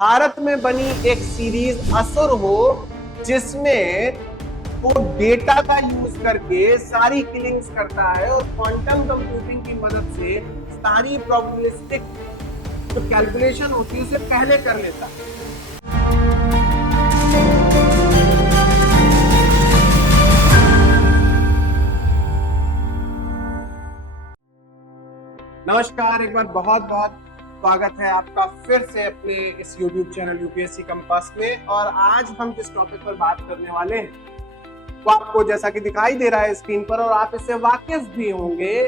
भारत में बनी एक सीरीज असुर हो जिसमें वो डेटा का यूज करके सारी किलिंग्स करता है और क्वांटम कंप्यूटिंग की मदद से सारी प्रोबेबिलिस्टिक जो कैलकुलेशन होती है उसे पहले कर लेता है। नमस्कार, एक बार बहुत बहुत स्वागत है आपका फिर से अपने इस YouTube चैनल यूपीएससी कंपास में। और आज हम जिस टॉपिक पर बात करने वाले हैं वो आपको जैसा कि दिखाई दे रहा है स्क्रीन पर और आप इससे वाकिफ भी होंगे,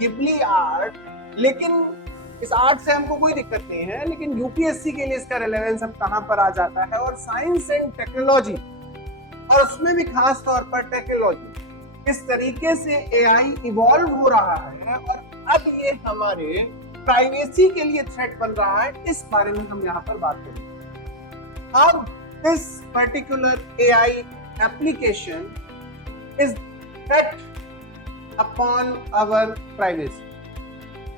गिबली आर्ट। लेकिन इस आर्ट से हमको कोई दिक्कत नहीं है, लेकिन यूपीएससी के लिए इसका रिलेवेंस अब कहां पर आ जाता है। और साइंस एंड टेक्नोलॉजी, और उसमें भी खास तौर पर टेक्नोलॉजी, इस तरीके से एआई इवॉल्व हो रहा है और अब ये हमारे प्राइवेसी के लिए थ्रेट बन रहा है, इस बारे में हम यहाँ पर बात करेंगे। How this particular AI application is threat upon our privacy,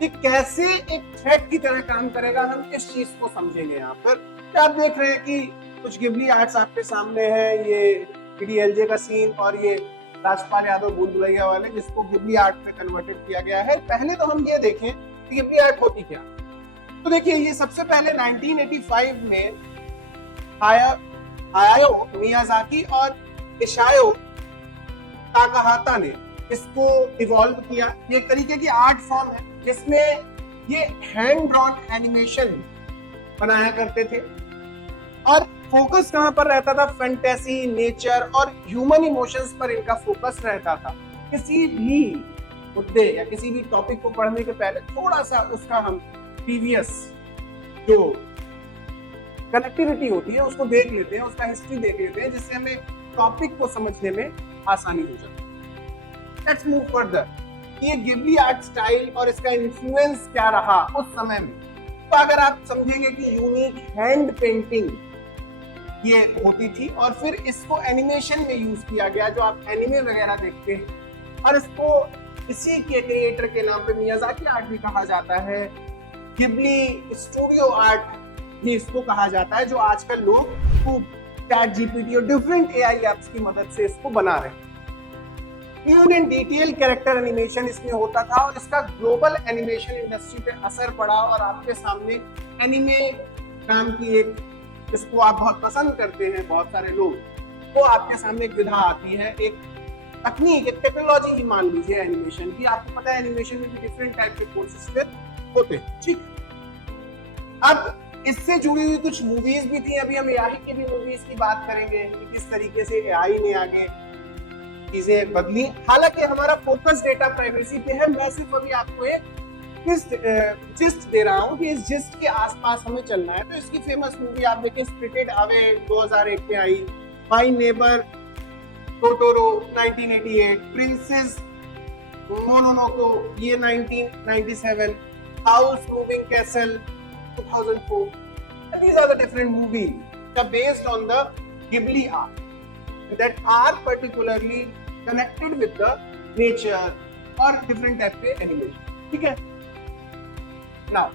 कि कैसे एक थ्रेट की तरह काम करेगा, हम इस चीज को समझेंगे। यहाँ पर आप देख रहे हैं कि कुछ गिबली आर्ट्स आपके सामने है, ये पीडीएलजे का सीन और ये राजपाल यादव भूल भुलैया वाले, जिसको गिबली आर्ट में कन्वर्टेड किया गया है। पहले तो हम ये देखें कि गिबली आर्ट होती क्या। तो देखिए, ये सबसे पहले 1985 में हायाओ मियाजाकी और इशायो ताकाहाता ने इसको इवॉल्व किया। ये एक तरीके की आर्ट फॉर्म है जिसमें ये हैंड ड्रॉन एनिमेशन बनाया करते थे और फोकस कहां पर रहता था, फैंटेसी, नेचर और ह्यूमन इमोशंस पर इनका फोकस रहता था। किसी भी मुद्दे या किसी भी टॉपिक को पढ़ने के पहले थोड़ा सा उसका हम प्रीवियस जो कनेक्टिविटी होती है उसको देख लेते हैं, उसका हिस्ट्री देख लेते हैं, जिससे हमें टॉपिक को समझने में आसानी हो जाती है। Let's move further. ये गिबली आर्ट स्टाइल और इसका इन्फ्लुएंस क्या रहा उस समय में। तो अगर आप समझेंगे कि यूनिक हैंड पेंटिंग ये होती थी और फिर इसको एनिमेशन में यूज किया गया, जो आप एनिमे वगैरह देखते हैं, और इसको इसी के क्रिएटर के नाम पे मियाजाकी आर्ट भी कहा जाता है, गिबली स्टूडियो आर्ट भी इसको कहा जाता है, जो आजकल लोग खूब चैट जीपीटी और डिफरेंट एआई एप्स की मदद से इसको बना रहे हैं। Pure and detail character animation इसमें होता था और इसका ग्लोबल एनिमेशन इंडस्ट्री पे असर पड़ा। और आपके सामने एनिमे नाम की एक, जिसको आप बहुत पसंद करते हैं बहुत सारे लोग, तो आपके सामने एक विधा आती है, एक तकनीक, एक टेक्नोलॉजी ही मान लीजिए एनिमेशन की। आपको पता है एनिमेशन में भी डिफरेंट टाइप के कोर्सेज होते हैं, ठीक। अब इससे जुड़ी हुई कुछ मूवीज भी थी। अभी हम एआई की भी मूवीज की बात करेंगे कि किस तरीके से एआई ने आगे चीजें बदली। हालांकि हमारा फोकस डेटा प्राइवेसी पे है, मैं सिर्फ अभी आपको एक जिस्ट दे रहा हूँ कि इस जिस्ट के आसपास हमें चलना है। तो इसकी फेमस मूवी आप देखें, स्पिरिटेड अवे 2001 में आई, माय नेबर टोटोरो 1988, प्रिंसेस मोनोनोको ये 1997, house moving castle 2004. And these are the different movies that are based on the Ghibli art that are particularly connected with the nature or different type के animation, ठीक है। Now,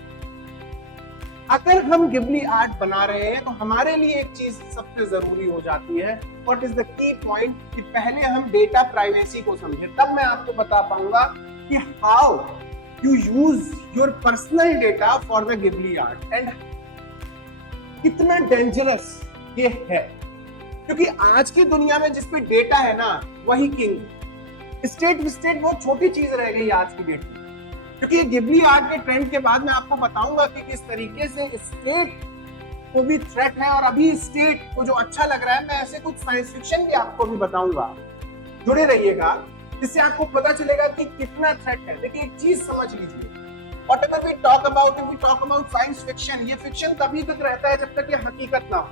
अगर हम Ghibli art बना रहे हैं तो हमारे लिए एक चीज सबसे जरूरी हो जाती है, what is the key point, कि पहले हम डेटा प्राइवेसी को समझे, तब मैं आपको बता पाऊंगा कि how you use your personal data for the Ghibli art and कितना डेंजरस ये है। क्योंकि आज की दुनिया में जिस पे डेटा है ना, वही किंग। स्टेट बहुत छोटी चीज रह गई आज की डेट में। क्योंकि गिबली आर्ट के ट्रेंड के बाद मैं आपको बताऊंगा कि किस तरीके से स्टेट को भी थ्रेट है, और अभी स्टेट को जो अच्छा लग रहा है, मैं ऐसे कुछ साइंस फिक्शन भी आपको भी बताऊंगा। जुड़े रहिएगा, जिससे आपको पता चलेगा कि कितना थ्रेट है। देखिए, एक चीज समझ लीजिए, whatever we talk about science fiction, ये फिक्शन तभी तक रहता है जब तक ये हकीकत ना हो।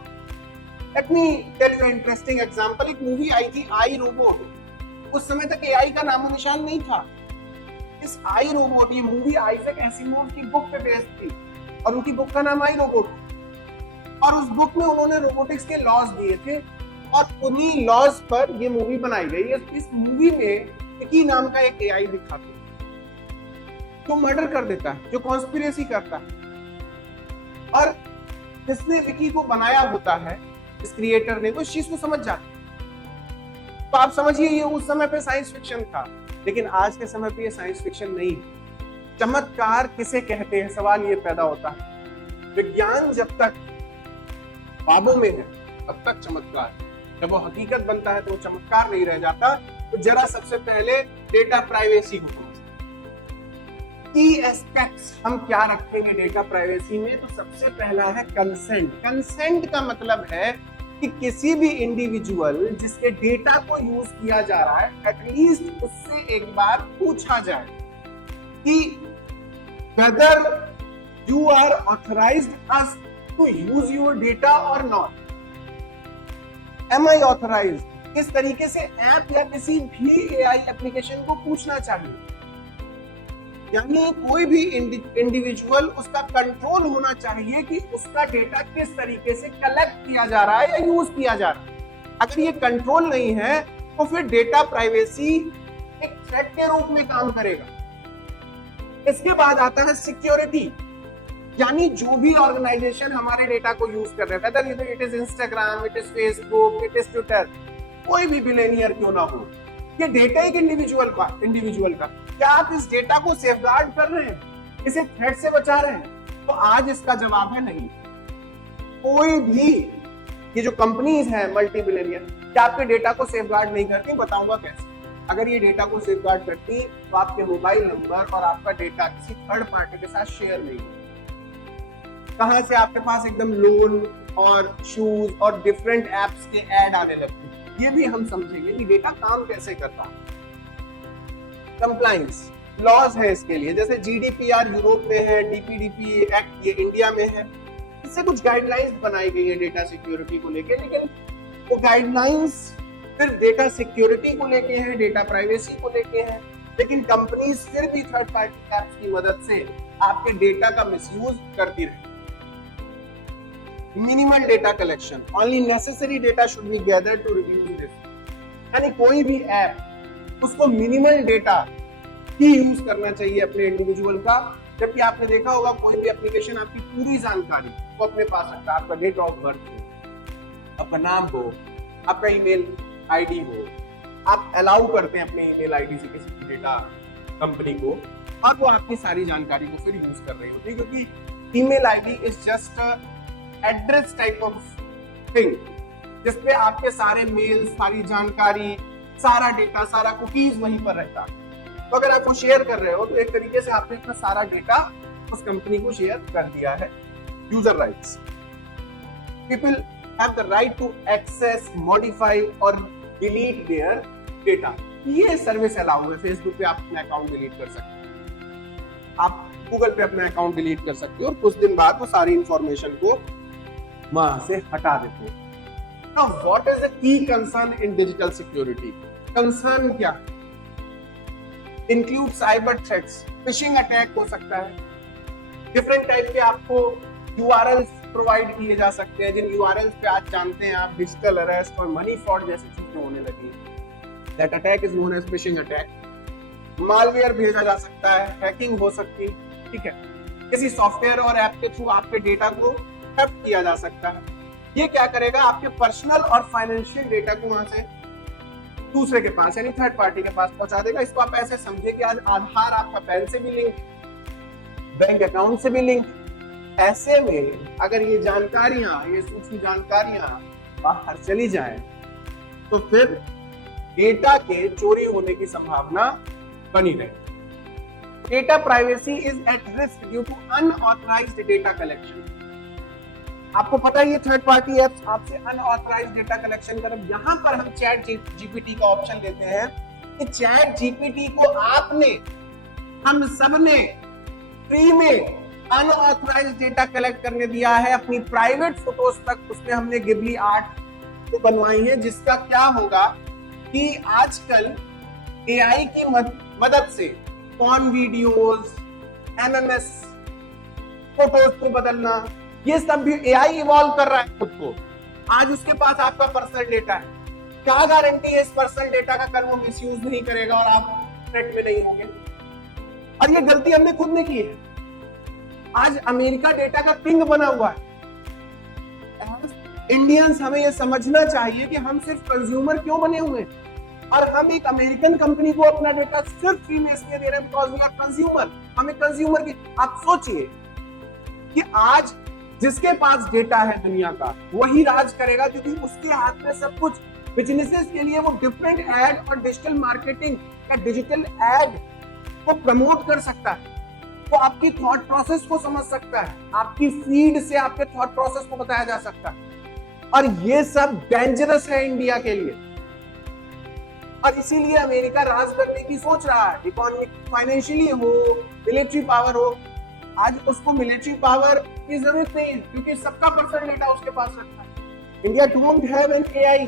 Let me tell you an interesting example. एक मूवी आई थी आई रोबोट, उस समय तक एआई का नामो निशान नहीं था। इस आई रोबोट, ये मूवी आइजैक एसिमोव की बुक पे बेस्ड थी और उनकी बुक का नाम आई रोबोट। और उस बुक में उन्होंने रोबोटिक्स के लॉज दिए थे और उन्हीं लॉज पर ये मूवी बनाई गई। इस मूवी में निकी नाम का एक एआई दिखाता है जो मर्डर कर देता है, जो कॉन्स्पिरेसी करता है। और जिसने विकी को बनाया होता है, इस क्रिएटर ने, वो इस चीज को समझ जाता है। तो आप समझिए ये उस समय पे साइंस फिक्शन था, लेकिन आज के समय पे ये साइंस फिक्शन नहीं है। चमत्कार किसे कहते हैं, सवाल ये पैदा होता है। विज्ञान जब तक ख्वाबों में है तब तक चमत्कार, जब वो हकीकत बनता है तो वो चमत्कार नहीं रह जाता। तो जरा सबसे पहले डेटा प्राइवेसी को समझते। की एस्पेक्ट्स हम क्या रखेंगे डेटा प्राइवेसी में, तो सबसे पहला है कंसेंट। कंसेंट का मतलब है कि किसी भी इंडिविजुअल जिसके डेटा को यूज किया जा रहा है, एटलीस्ट उससे एक बार पूछा जाए कि whether you are authorized us to use your data or not. Am I authorized? किस तरीके से ऐप या किसी भी एआई एप्लीकेशन को पूछना चाहिए। यानी कोई भी इंडिविजुअल, उसका कंट्रोल होना चाहिए कि उसका डेटा किस तरीके से कलेक्ट किया जा रहा है या यूज किया जा रहा है। अगर ये कंट्रोल नहीं है तो फिर डेटा प्राइवेसी एक थ्रेट के रूप में काम करेगा। इसके बाद आता है सिक्योरिटी, यानी जो भी ऑर्गेनाइजेशन हमारे डेटा को यूज कर रहे हैं, whether it is Instagram, it is Facebook, it is Twitter, कोई भी बिलियनियर क्यों ना हो, ये डेटा एक इंडिविजुअल का, क्या आप इस डेटा को सेफगार्ड कर रहे हैं, इसे थ्रेट से बचा रहे हैं? तो आज इसका जवाब है नहीं। कोई भी ये जो कंपनीज है मल्टी बिलियनियर, क्या आपके डेटा को सेफगार्ड नहीं करती? बताऊंगा कैसे। अगर ये डेटा को सेफगार्ड करती तो आपके मोबाइल नंबर और आपका डेटा किसी थर्ड पार्टी के साथ शेयर नहीं होगा। कहां से आपके पास एकदम लोन और शूज और डिफरेंट एप्स के ऐड आने लगते हैं, ये भी हम समझेंगे कि डेटा काम कैसे करता है। कंप्लायंस लॉज है इसके लिए, जैसे जीडीपीआर यूरोप में है, डीपीडीपी एक्ट ये इंडिया में है। इससे कुछ गाइडलाइंस बनाई गई है डेटा सिक्योरिटी को लेके, लेकिन वो गाइडलाइंस सिर्फ डेटा सिक्योरिटी को लेके है, डेटा प्राइवेसी को लेके है, लेकिन कंपनीज फिर भी थर्ड पार्टी एप्स की मदद से आपके डेटा का मिसयूज करती रहे। Minimal data collection, only necessary data should be gathered to reduce risk. यानी कोई भी ऐप, उसको मिनिमल डेटा ही यूज करना चाहिए अपने इंडिविजुअल का। जबकि आपने देखा होगा कोई भी एप्लीकेशन आपकी पूरी जानकारी वो अपने पास रखता है, आपका डेट ऑफ बर्थ हो, आपका नाम हो, आपका ईमेल आईडी हो, आप अलाउ करते हैं अपने ईमेल आईडी से किसी भी डेटा कंपनी को, और वो आपकी सारी जानकारी को फिर यूज कर रही होती है, क्योंकि email ID is just address type of thing, जिसपे आपके सारे मेल, सारी जानकारी, सारा डेटा, सारा कुकीज वहीं पर रहता है। तो अगर आप वो शेयर कर रहे हो तो एक तरीके से आपने अपना सारा डेटा उस कंपनी को शेयर कर दिया है। User rights, people have the right to access, modify और डिलीट देयर डेटा। ये सर्विस अलाउ है। फेसबुक पे आप अपना अकाउंट डिलीट कर सकते हैं, आप गूगल पे अपना अकाउंट डिलीट कर सकते हो, और कुछ दिन बाद वो सारी इंफॉर्मेशन को वहां से हटा देते हैं। Now, what is the key concern in digital security? Concern क्या? Include cyber threats, phishing attack हो सकता है, different type के आपको URLs प्रोवाइड किए जा सकते हैं, जिन URLs पे आज जानते हैं आप डिजिटल अरेस्ट और मनी फ्रॉड जैसी चीजें होने लगी है। That attack is known as phishing attack. Malware भेजा जा सकता है, हैकिंग हो सकती है, ठीक है, किसी सॉफ्टवेयर और ऐप के थ्रू आपके डेटा को थेफ्ट किया जा सकता है। ये क्या करेगा, आपके पर्सनल और फाइनेंशियल डेटा को वहां से दूसरे के पास यानी थर्ड पार्टी के पास पहुंचा देगा। इसको आप ऐसे समझे कि आज आधार आपका पैन से भी लिंक, बैंक अकाउंट से भी लिंक। ऐसे में अगर ये जानकारियां, ये सूक्ष्म जानकारियां बाहर चली जाए तो फिर डेटा के चोरी होने की संभावना बनी रहे। Data privacy is at risk due to unauthorized data collection. आपको पता है ये थर्ड पार्टी एप्स आपसे अनऑथराइज्ड डेटा कलेक्शन कर। यहाँ पर हम चैट जीपीटी का ऑप्शन देते हैं कि चैट जीपीटी को आपने, हम सबने फ्री में अनऑथराइज्ड डेटा कलेक्ट करने दिया है। अपनी प्राइवेट फोटोज तक उसमें हमने गिबली आर्ट बनवाई है, जिसका क्या होगा कि आजकल एआई की मदद से पॉर्न वीडियोस, एमएमएस फोटोज को बदलना, ये सब भी एआई इवॉल्व कर रहा है खुद को। आज उसके पास आपका पर्सनल डेटा है, क्या गारंटी है इस पर्सनल डेटा का कल वो मिसयूज नहीं करेगा और आप थ्रेट में नहीं होंगे। और ये गलती हमने खुद ने की है। आज अमेरिका डेटा का किंग बना हुआ है, इंडियंस हमें ये समझना चाहिए कि हम सिर्फ कंज्यूमर क्यों बने हुए हैं, और हम एक अमेरिकन कंपनी को अपना डेटा सिर्फ फ्री में इसलिए दे रहे हैं बिकॉज वी आर कंज्यूमर। हमें कंज्यूमर की, आप सोचिए कि आज जिसके पास डेटा है दुनिया का वही राज करेगा, क्योंकि उसके हाथ में सब कुछ। बिजनेसेस के लिए वो डिफरेंट एड और डिजिटल मार्केटिंग या डिजिटल एड को प्रमोट कर सकता है, वो आपकी थॉट प्रोसेस को समझ सकता है, आपकी फीड से आपके थॉट प्रोसेस को बताया जा सकता है, और ये सब डेंजरस है इंडिया के लिए। और इसीलिए अमेरिका राज करने की सोच रहा है, इकोनॉमिक फाइनेंशियली हो, मिलिट्री पावर हो। आज उसको मिलिट्री पावर की जरूरत नहीं है क्योंकि सबका पर्सनल डेटा उसके पास रखता है। India don't have an AI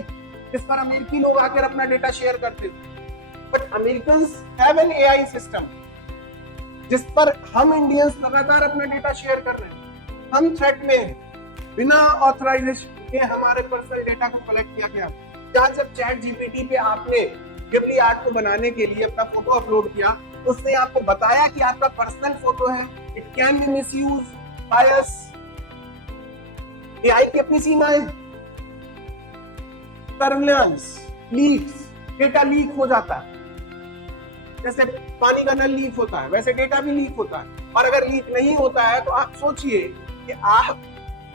जिस पर अमेरिकी लोग आकर अपना डेटा शेयर करते थे, but Americans have an AI system जिस पर हम इंडियंस लगातार अपना डेटा शेयर कर रहे हैं। हम थ्रेट में हैं, बिना ऑथराइजेशन के हमारे पर्सनल डेटा को कलेक्ट किया गया। जब चैट जीपीटी पे आपने गिबली आर्ट को बनाने के लिए अपना फोटो अपलोड किया, उसने आपको बताया कि आपका पर्सनल फोटो है, it can be misuse, bias. AI की अपनी सीमा है, सर्विलेंस, लीक्स, डेटा लीक हो जाता है। जैसे पानी का नल लीक होता है वैसे डेटा भी लीक होता है। और अगर लीक नहीं होता है तो आप सोचिए कि आप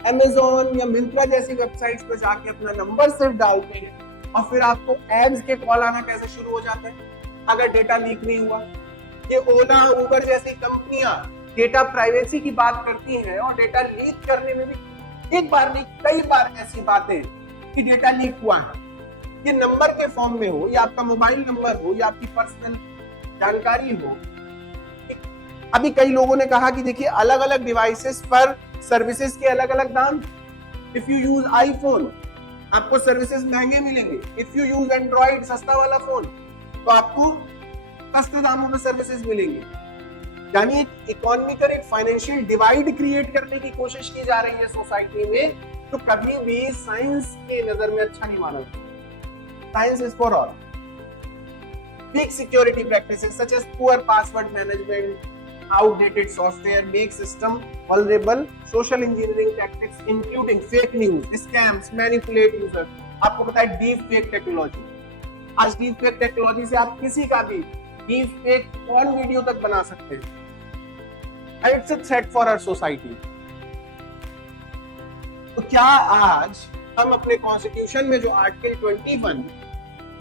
Amazon या मिंत्रा जैसी वेबसाइट्स पे जाके अपना नंबर सिर्फ डालते हैं और फिर आपको एड्स के कॉल आना कैसे शुरू हो जाते हैं अगर डेटा लीक नहीं हुआ। ये ओला, उबर जैसी कंपनियां डेटा प्राइवेसी की बात करती हैं और डेटा लीक करने में भी एक बार नहीं कई बार ऐसी बातें कि डेटा लीक हुआ है, ये नंबर के फॉर्म में हो या आपका मोबाइल नंबर हो या आपकी पर्सनल जानकारी हो। अभी कई लोगों ने कहा कि देखिए अलग अलग डिवाइसेस पर सर्विसेज के अलग अलग दाम। इफ यू यूज आईफोन आपको सर्विसेज महंगे मिलेंगे, इफ यू यूज एंड्रॉइड सस्ता वाला फोन तो आपको सस्ते दामों में सर्विसेज मिलेंगे। यानी एक इकोनॉमिकल एक फाइनेंशियल डिवाइड क्रिएट करने की कोशिश की जा रही है सोसाइटी में, तो कभी भी साइंस के नजर में अच्छा नहीं माना। Science is for all. Weak security practices such as poor password management, outdated software make system vulnerable. Social engineering tactics including fake news, scams, manipulate users. आपको पता है deep fake technology। आज deep fake technology से आप किसी का भी deep fake porn video तक बना सकते हैं। And it's a threat for our society। तो क्या आज हम अपने कॉन्स्टिट्यूशन में जो आर्टिकल 21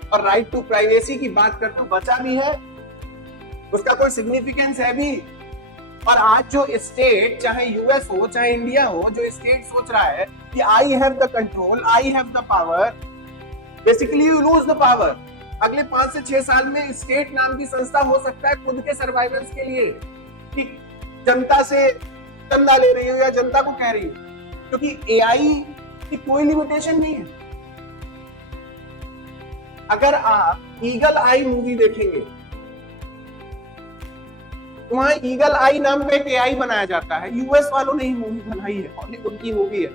और राइट टू प्राइवेसी की बात करते हैं बचा भी है, उसका कोई सिग्निफिकेंस है भी। और आज जो स्टेट चाहे यूएस हो चाहे इंडिया हो, जो स्टेट सोच रहा है कि I have the control, I have the power, basically you lose the power. अगले 5 से 6 साल में स्टेट नाम की संस्था हो सकता है खुद के सर्वाइवल्स के लिए कि जनता से चंदा ले रही हो या जनता को कह रही हो, क्योंकि एआई की कोई लिमिटेशन नहीं है। अगर आप ईगल आई मूवी देखेंगे तो वहां ईगल आई नाम का एक एआई बनाया जाता है। यूएस वालों ने ही मूवी बनाई है, हॉलीवुड की मूवी है।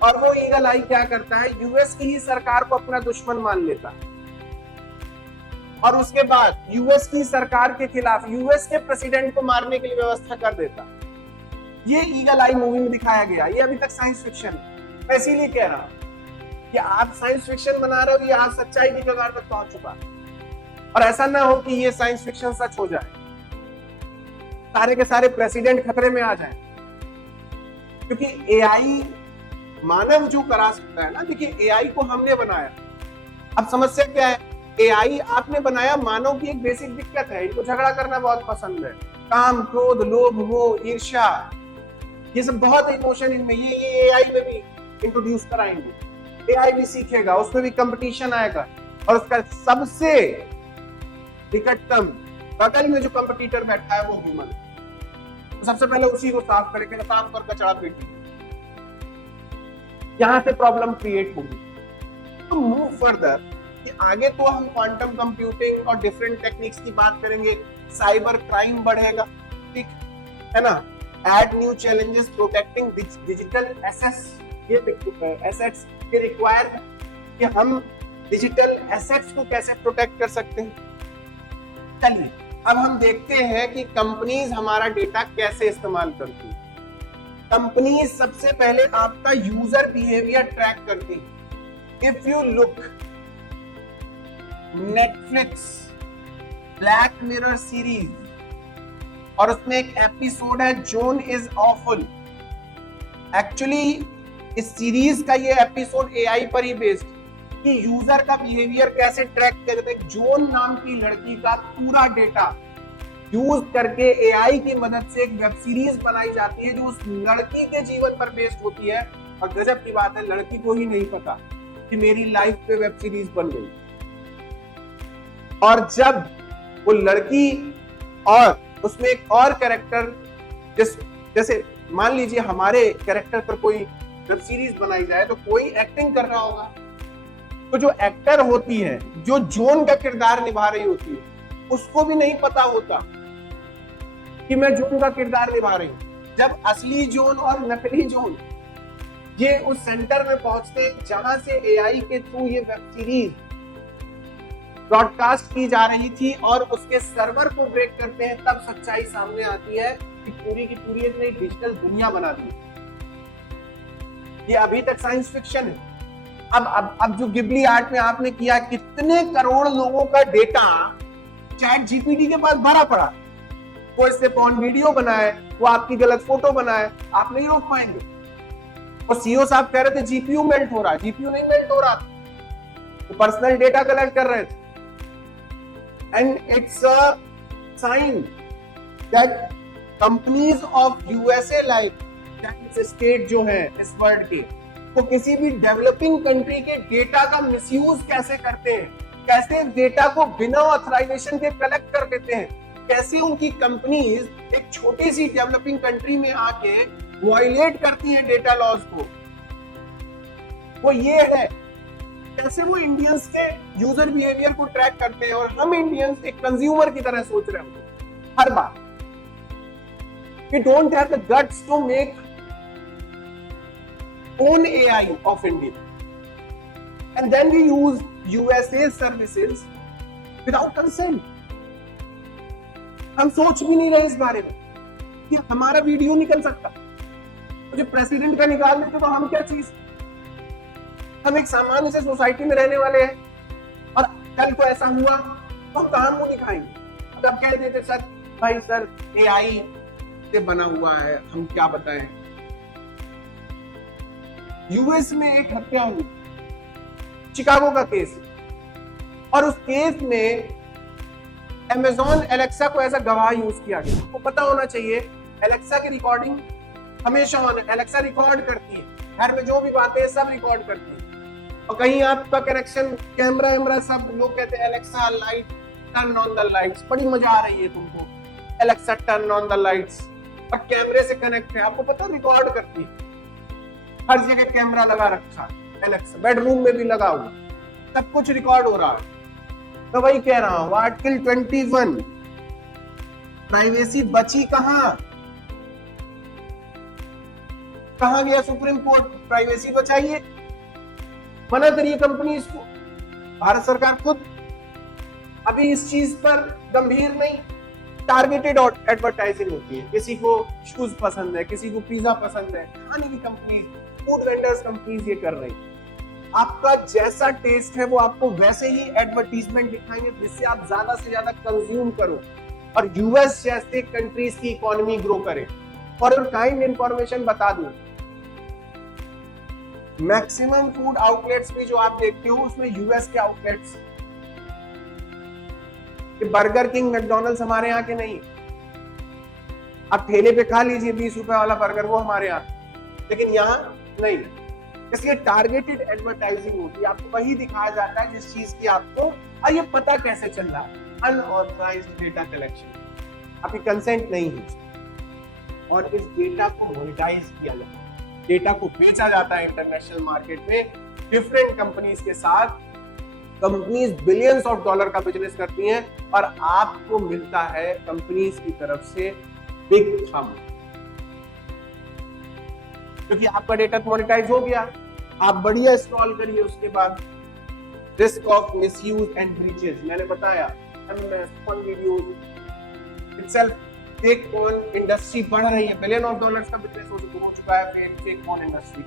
और वो ईगल आई क्या करता है, यूएस की ही सरकार को अपना दुश्मन मान लेता है और उसके बाद यूएस की सरकार के खिलाफ यूएस के प्रेसिडेंट को मारने के लिए व्यवस्था कर देता। ये ईगल आई मूवी में दिखाया गया। ये अभी तक साइंस फिक्शन है। मैं इसीलिए कह रहा हूं कि आप साइंस फिक्शन बना रहे हो, ये आज सच्चाई की कगार तक पहुंच चुका है। और ऐसा ना हो कि ये साइंस फिक्शन सच हो जाए, सारे के सारे प्रेसिडेंट खतरे में आ जाएं। क्योंकि एआई मानव जो करा सकता है ना, देखिए एआई को हमने बनाया। अब समस्या क्या है, एआई आपने बनाया, मानव की एक बेसिक दिक्कत है, इनको झगड़ा करना बहुत पसंद है। काम, क्रोध, लोभ, मोह, ईर्ष्या, ये सब बहुत इमोशन इनमें, ये एआई में भी इंट्रोड्यूस कराएंगे। एआई भी सीखेगा, उसमें भी कंपटीशन आएगा और उसका सबसे निकटतम बगल में जो कंपटीटर बैठा है वो ह्यूमन है। तो सबसे पहले उसी को साफ करेंगे, काम कर कचरा पेटी, यहां से प्रॉब्लम क्रिएट होगी। तो मूव फर्दर कि आगे तो हम क्वांटम कंप्यूटिंग और डिफरेंट टेक्निक्स की बात करेंगे, साइबर क्राइम बढ़ेगा, ठीक है ना। Add new challenges protecting digital assets ये रिक्वायर है कि हम डिजिटल एसेट्स को कैसे प्रोटेक्ट कर सकते हैं। चलिए अब हम देखते हैं कि कंपनीज हमारा डेटा कैसे इस्तेमाल करती हैं। कंपनी सबसे पहले आपका यूजर बिहेवियर ट्रैक करती है। If you look Netflix black mirror series, और उसमें एक एपिसोड है जोन इज ऑफुल। एक्चुअली इस सीरीज का ये एपिसोड एआई पर ही बेस्ड कि यूजर का बिहेवियर कैसे ट्रैक करते हैं। जोन नाम की लड़की का पूरा डेटा यूज करके एआई की मदद से एक वेब सीरीज बनाई जाती है जो उस लड़की के जीवन पर बेस्ड होती है। और गजब की बात है, लड़की को ही नहीं पता कि मेरी लाइफ पे वेब सीरीज बन गई। और जब वो लड़की और उसमें एक और कैरेक्टर, जैसे मान लीजिए हमारे कैरेक्टर पर कोई वेब सीरीज बनाई जाए तो कोई एक्टिंग कर रहा होगा, तो जो एक्टर होती है, जो जोन का किरदार निभा रही होती है, उसको भी नहीं पता होता कि मैं जोन का किरदार निभा रही हूं। जब असली जोन और नकली जोन ये उस सेंटर में पहुंचते हैं जहां से एआई के थ्रू ये वेब सीरीज ब्रॉडकास्ट की जा रही थी और उसके सर्वर को ब्रेक करते हैं, तब सच्चाई सामने आती है कि पूरी की पूरी एक नई डिजिटल दुनिया बना दी। ये अभी तक साइंस फिक्शन है। अब जो गिबली आर्ट में आपने किया, कितने करोड़ लोगों का डेटा चैट जीपीटी के पास भरा पड़ा, वो इससे पॉर्न वीडियो बनाए, वो आपकी गलत फोटो बनाए, आप नहीं रोक पाएंगे। और सीईओ साहब कह रहे थे जीपीयू मेल्ट हो रहा है, जीपीयू नहीं मेल्ट हो रहा, वो पर्सनल डेटा कलेक्ट कर रहे थे। And it's a sign that companies of USA like state जो है इस वर्ल्ड के, वो किसी भी डेवलपिंग कंट्री के डेटा का मिसयूज कैसे करते हैं, कैसे डेटा को बिना ऑथराइजेशन के कलेक्ट कर देते हैं, कैसे उनकी कंपनीज एक छोटी सी डेवलपिंग कंट्री में आके वायलेट करती हैं डेटा लॉज को। वो ये है कैसे वो इंडियंस के यूजर बिहेवियर को ट्रैक करते हैं और हम इंडियंस एक कंज्यूमर की तरह सोच रहे होते हर बार। We don't have the guts to make own AI of India, and then we use USA services without consent. हम सोच भी नहीं रहे इस बारे में कि हमारा वीडियो निकल सकता, मुझे प्रेसिडेंट का निकाल देते तो हम क्या चीज, हम एक सामान्य से सोसाइटी में रहने वाले हैं और कल को ऐसा हुआ तो हम कहां मुंह दिखाएंगे। तब कह देते सर भाई सर एआई से बना हुआ है, हम क्या बताएं। यूएस में एक हत्या हुई, शिकागो का केस, और उस केस में अमेज़न एलेक्सा को एज अ गवाह यूज किया गया। आपको पता होना चाहिए एलेक्सा की रिकॉर्डिंग हमेशा ऑन है, एलेक्सा रिकॉर्ड करती है, घर में जो भी बातें हैं सब रिकॉर्ड करती है। और कहीं आपका कनेक्शन कैमरा वैमरा सब, लोग कहते हैं Alexa light turn on the lights, बड़ी मजा आ रही है तुमको, Alexa turn on the lights, और कैमरे से कनेक्ट है, आपको पता रिकॉर्ड करती है। हर जगह कैमरा लगा रखा है एलेक्सा, बेडरूम में भी लगा हुआ, सब कुछ रिकॉर्ड हो रहा है। तो वही कह रहा हूं, आर्टिकल 21 प्राइवेसी बची कहां गया सुप्रीम कोर्ट, प्राइवेसी बचाइए, मना करिए कंपनीज को। भारत सरकार खुद अभी इस चीज पर गंभीर नहीं। टारगेटेड एडवर्टाइजिंग होती है, किसी को शूज पसंद है, किसी को पिज्जा पसंद है, खाने की कंपनी, फूड वेंडर्स कंपनीज ये कर रही है। आपका जैसा टेस्ट है वो आपको वैसे ही एडवर्टीजमेंट दिखाएंगे जिससे आप ज्यादा से ज्यादा कंज्यूम करो और यूएस जैसे कंट्रीज की इकोनॉमी ग्रो करे। फॉर योर काइंड इंफॉर्मेशन बता दूं, मैक्सिमम फूड आउटलेट्स भी जो आप देखते हो उसमें यूएस के आउटलेट्स, बर्गर किंग मैकडॉनल्ड्स हमारे यहाँ के नहीं। आप ठेले पे खा लीजिए 20 रुपए वाला बर्गर, वो हमारे यहाँ, लेकिन यहाँ नहीं। इसलिए टारगेटेड एडवर्टाइजिंग होती है, आपको वही दिखाया जाता है जिस चीज की आपको, और ये पता कैसे चल रहा है, अनऑथराइज्ड डेटा कलेक्शन, आपकी कंसेंट नहीं है, और इस डेटा को मोनेटाइज किया जाता है, डेटा को बेचा जाता है इंटरनेशनल मार्केट में डिफरेंट कंपनीज के साथ। कंपनीज बिलियंस ऑफ डॉलर का बिजनेस करती हैं और आपको मिलता है कंपनीज की तरफ से बिग थंब, क्योंकि आपका डेटा मोनेटाइज हो गया। आप बढ़िया स्क्रॉल करिए, उसके बाद risk of misuse and breaches, मैंने बताया MS fun videos itself fake porn industry बढ़ रही है, $1 बिलियन का बिजनेस हो चुका है फेक पॉर्न इंडस्ट्री।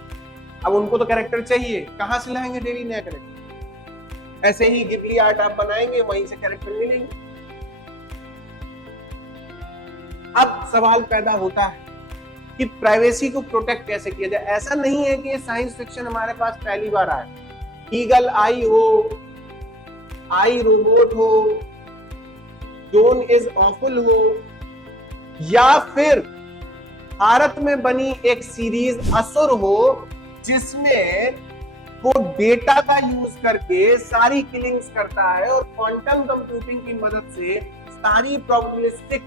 अब उनको तो कैरेक्टर चाहिए, कहां से लाएंगे डेली नया कैरेक्टर? ऐसे ही गिबली आर्ट आप बनाएंगे, वहीं से कैरेक्टर मिलेंगे। अब सवाल पैदा होता है कि प्राइवेसी को प्रोटेक्ट कैसे किया जाए। ऐसा नहीं है कि ये साइंस फिक्शन हमारे पास पहली बार आया। ईगल आई हो, आई रोबोट हो, डोन इज ऑफुल हो, या फिर भारत में बनी एक सीरीज असुर हो जिसमें वो डेटा का यूज करके सारी किलिंग्स करता है और क्वांटम कंप्यूटिंग की मदद से सारी प्रोबेबिलिस्टिक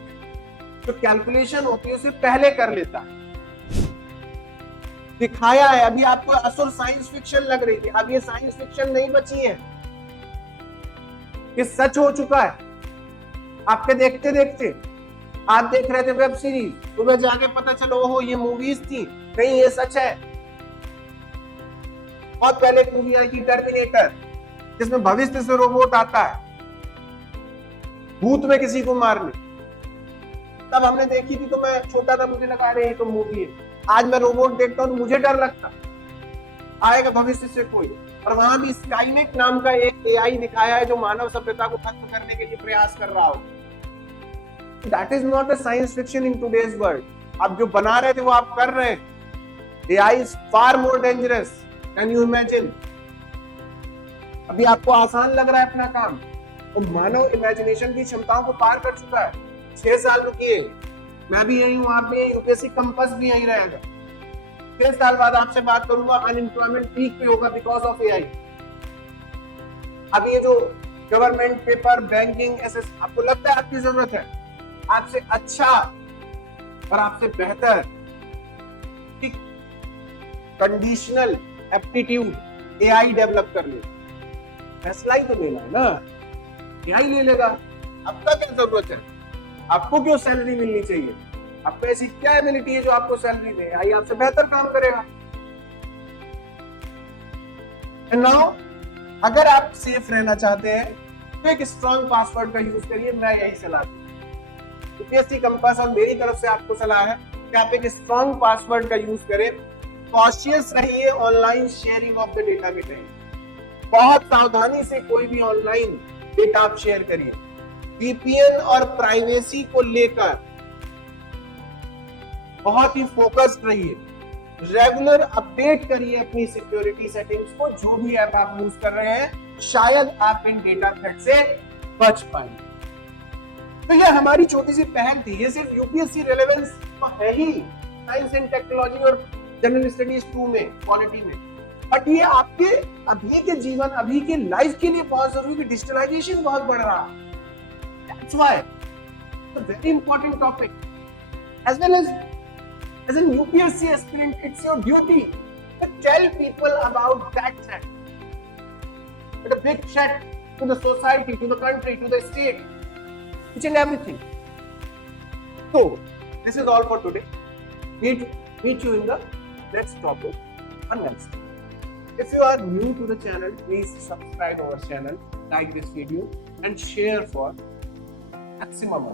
जो कैलकुलेशन होती है उसे पहले कर लेता है। दिखाया है। अभी आपको असुर साइंस फिक्शन लग रही थी, अब ये साइंस फिक्शन नहीं बची है, ये सच हो चुका है। आपके देखते देखते आप देख रहे थे वेब सीरीज, तुम्हें जाके पता चलो ओहो ये मूवीज थी, नहीं ये सच है। बहुत पहले एक मूवी आई थी टर्मिनेटर, जिसमें भविष्य से रोबोट आता है भूत में किसी को मारने। तब हमने देखी थी तो मैं छोटा था, मुझे लगा रही तो मूवी है। आज मैं रोबोट देखता हूं तो मुझे डर लगता, आएगा भविष्य से कोई। और वहां भी स्काईनेट नाम का एक एआई दिखाया है जो मानव सभ्यता को खत्म करने के लिए प्रयास कर रहा हो। That is not a science fiction in today's world. आप जो बना रहे थे वो आप कर रहे हैं। AI is far more dangerous. Can you imagine? अभी आपको आसान लग रहा है अपना काम, तो मानव इमेजिनेशन की क्षमताओं को पार कर चुका है। 6 साल रुकिए, मैं भी यही हूँ, आप भी, यूपीएससी कंपस भी यही रहेगा। 6 साल बाद आपसे बात करूंगा, अनएम्प्लॉयमेंट पीक पे होगा बिकॉज ऑफ AI। अब ये जो गवर्नमेंट पेपर, बैंकिंग, एसएस, आपको लगता है आपकी जरूरत है, आपसे अच्छा और आपसे बेहतर कंडीशनल एप्टीट्यूड एआई डेवलप कर ले। फैसला ही तो लेना है ना, एआई ले लेगा। आपका क्या जरूरत है? आपको क्यों सैलरी मिलनी चाहिए? आपको ऐसी क्या एबिलिटी है जो आपको सैलरी दे? एआई आपसे बेहतर काम करेगा। एंड नाउ अगर आप सेफ रहना चाहते हैं तो एक स्ट्रॉन्ग पासवर्ड का यूज करिए। मैं यही सलाह दूं, यूपीएससी कंपास और मेरी तरफ से आपको सलाह है कि आप एक स्ट्रॉन्ग पासवर्ड का यूज करें। कॉशियस रहिए online sharing of the data के टाइम। बहुत सावधानी से कोई भी ऑनलाइन डेटा आप शेयर करिए। वीपीएन और प्राइवेसी को लेकर बहुत ही फोकस्ड रहिए। रेगुलर अपडेट करिए अपनी सिक्योरिटी सेटिंग्स को। जो भी ऐप आप यूज कर रहे हैं, शायद आप इन डेटा थ्रेट से बच पाएंगे। तो ये हमारी छोटी सी पहल थी। ये सिर्फ यूपीएससी रेलेवेंस तो है ही साइंस एंड टेक्नोलॉजी और जनरल स्टडीज 2 में, पॉलिटी में, बट ये आपके अभी के जीवन, अभी के लाइफ के लिए बहुत जरूरी है। डिजिटलाइजेशन बहुत बढ़ रहा है। That's why it's a very important topic. As well as an UPSC aspirant, it's your duty to tell people about that threat. It's a big threat to the society, to the country, to the state, each and everything. So, this is all for today. Meet you in the next topic or next. If you are new to the channel, please subscribe our channel, like this video, and share for maximum.